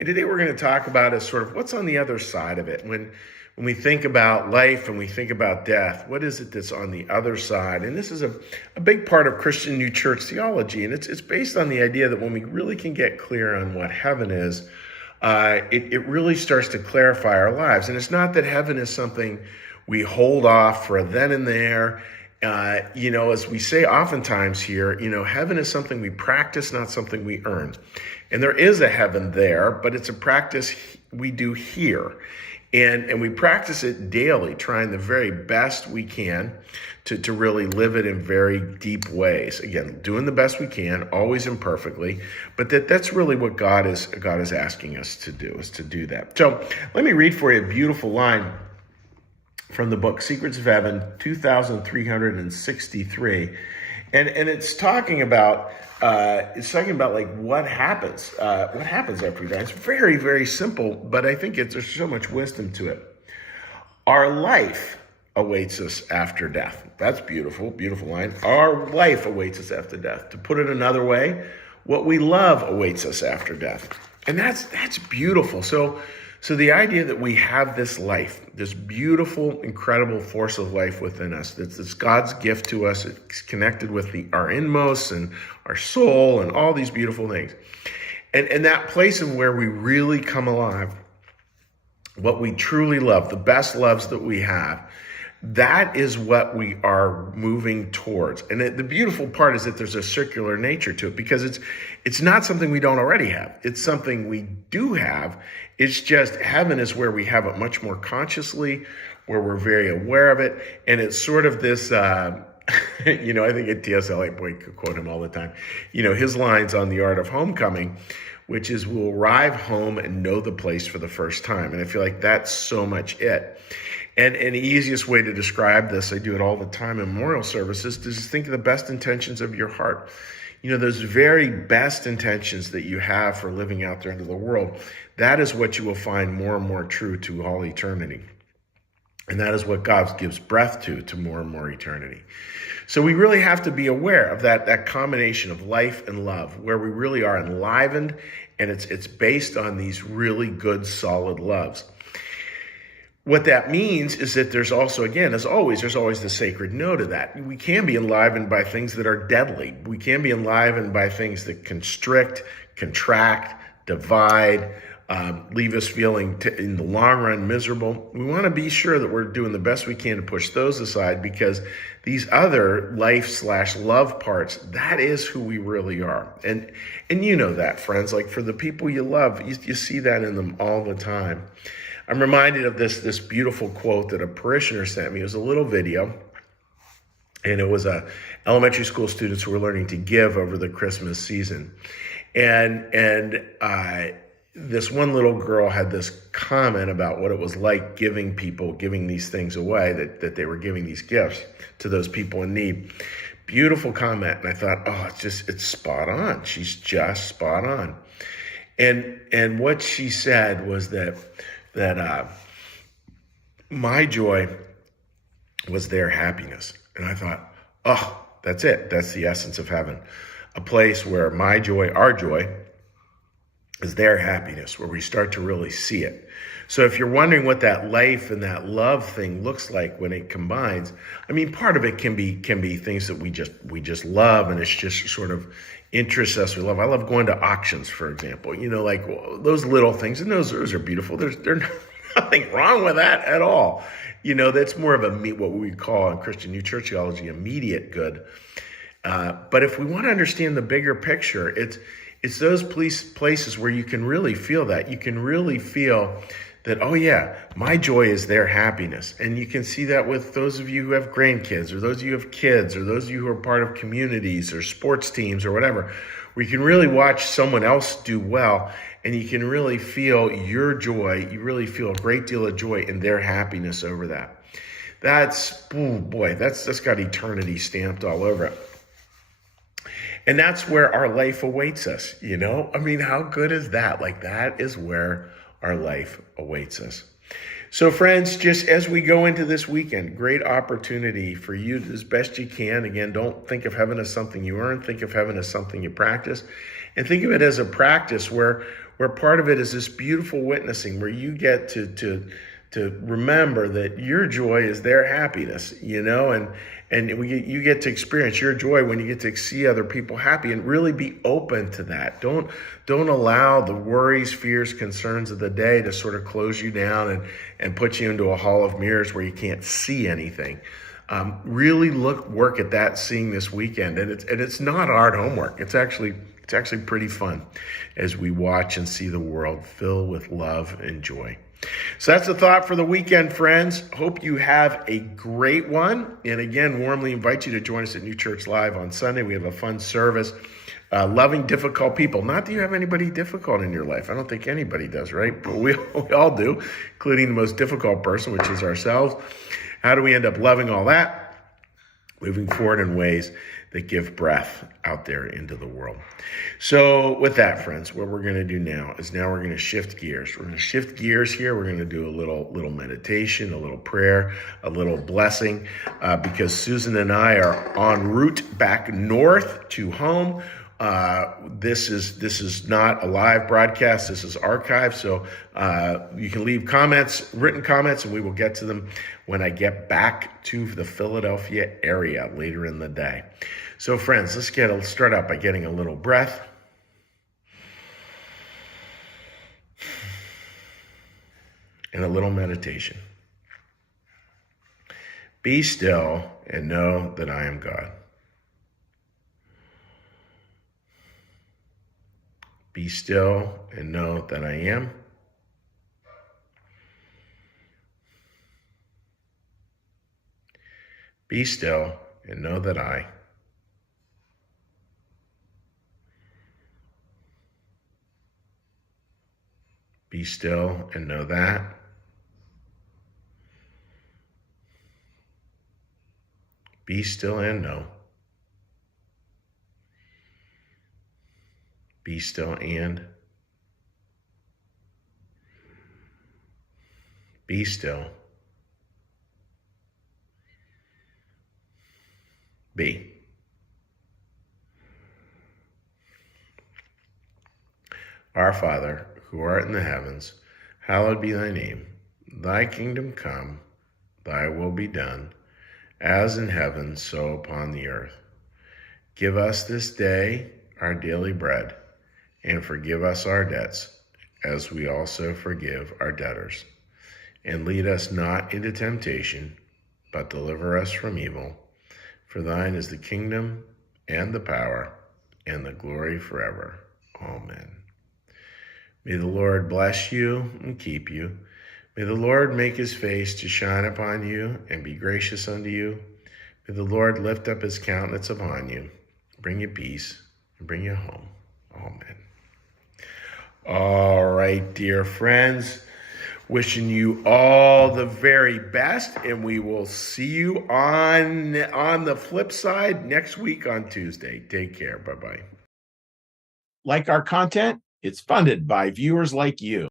And today we're going to talk about is sort of what's on the other side of it. When we think about life and we think about death, what is it that's on the other side? And this is a big part of Christian New Church theology. And it's based on the idea that when we really can get clear on what heaven is, it really starts to clarify our lives. And it's not that heaven is something we hold off for a then and there. As we say oftentimes here, heaven is something we practice, not something we earn. And there is a heaven there, but it's a practice we do here. And we practice it daily, trying the very best we can to really live it in very deep ways. Again, doing the best we can, always imperfectly, but that's really what God is asking us to do, is to do that. So let me read for you a beautiful line from the book Secrets of Heaven, 2363. And it's talking about like what happens after we die. It's very, very simple, but I think there's so much wisdom to it. Our life awaits us after death. That's beautiful, beautiful line. Our life awaits us after death. To put it another way, what we love awaits us after death. And that's beautiful. So the idea that we have this life, this beautiful, incredible force of life within us, that's God's gift to us. It's connected with our inmost and our soul and all these beautiful things. And that place of where we really come alive, what we truly love, the best loves that we have, that is what we are moving towards. And the beautiful part is that there's a circular nature to it, because it's not something we don't already have. It's something we do have. It's just heaven is where we have it much more consciously, where we're very aware of it. And it's sort of this, I think at T.S. Eliot, boy, could quote him all the time, his lines on The Art of Homecoming, which is, we'll arrive home and know the place for the first time. And I feel like that's so much it. And the easiest way to describe this, I do it all the time in memorial services, is just think of the best intentions of your heart. Those very best intentions that you have for living out there into the world, that is what you will find more and more true to all eternity. And that is what God gives breath to more and more eternity. So we really have to be aware of that combination of life and love, where we really are enlivened, and it's based on these really good, solid loves. What that means is that there's also, again, as always, there's always the sacred no to that. We can be enlivened by things that are deadly. We can be enlivened by things that constrict, contract, divide, leave us feeling, in the long run, miserable. We want to be sure that we're doing the best we can to push those aside, because these other life/love parts, that is who we really are. And you know that, friends, like for the people you love, you see that in them all the time. I'm reminded of this beautiful quote that a parishioner sent me. It was a little video, and it was elementary school students who were learning to give over the Christmas season. And this one little girl had this comment about what it was like giving these things away, that they were giving these gifts to those people in need. Beautiful comment. And I thought, it's spot on. She's just spot on. And what she said was that my joy was their happiness. And I thought, that's it. That's the essence of heaven. A place where my joy, our joy, is their happiness, where we start to really see it. So if you're wondering what that life and that love thing looks like when it combines, part of it can be things that we just love, and it's just sort of interests us. We love. I love going to auctions, for example. Like those little things, and those are beautiful. There's nothing wrong with that at all. That's more of what we call in Christian New Church theology immediate good. But if we want to understand the bigger picture, it's those places where you can really feel that. You can really feel that, my joy is their happiness. And you can see that with those of you who have grandkids, or those of you who have kids, or those of you who are part of communities or sports teams or whatever, where you can really watch someone else do well, and you can really feel your joy. You really feel a great deal of joy in their happiness over that. That's got eternity stamped all over it. And that's where our life awaits us, how good is that? Like, that is where our life awaits us. So friends, just as we go into this weekend, great opportunity for you to, as best you can. Again, don't think of heaven as something you earn. Think of heaven as something you practice. And think of it as a practice where where part of it is this beautiful witnessing where you get to remember that your joy is their happiness, you get to experience your joy when you get to see other people happy and really be open to that. Don't allow the worries, fears, concerns of the day to sort of close you down and put you into a hall of mirrors where you can't see anything. Really work at that seeing this weekend, and it's not hard homework. It's actually pretty fun as we watch and see the world fill with love and joy. So that's the thought for the weekend, friends. Hope you have a great one. And again, warmly invite you to join us at New Church Live on Sunday. We have a fun service. Loving difficult people. Not that you have anybody difficult in your life. I don't think anybody does, right? But we all do, including the most difficult person, which is ourselves. How do we end up loving all that? Moving forward in ways that give breath out there into the world. So with that, friends, what we're going to do now is we're going to shift gears. We're going to shift gears here. We're going to do a little meditation, a little prayer, a little blessing, because Susan and I are en route back north to home. This is not a live broadcast. This is archived. So you can leave written comments, and we will get to them when I get back to the Philadelphia area later in the day. So friends, let's start out by getting a little breath. And a little meditation. Be still and know that I am God. Be still and know that I am. Be still and know that I. Be still and know that. Be still and know. Be still and. Be still. Be. Our Father, who art in the heavens, hallowed be thy name. Thy kingdom come, thy will be done, as in heaven, so upon the earth. Give us this day our daily bread, and forgive us our debts, as we also forgive our debtors. And lead us not into temptation, but deliver us from evil. For thine is the kingdom, and the power, and the glory forever. Amen. May the Lord bless you and keep you. May the Lord make his face to shine upon you and be gracious unto you. May the Lord lift up his countenance upon you, bring you peace, and bring you home. Amen. All right, dear friends, wishing you all the very best, and we will see you on the flip side next week on Tuesday. Take care. Bye-bye. Like our content? It's funded by viewers like you.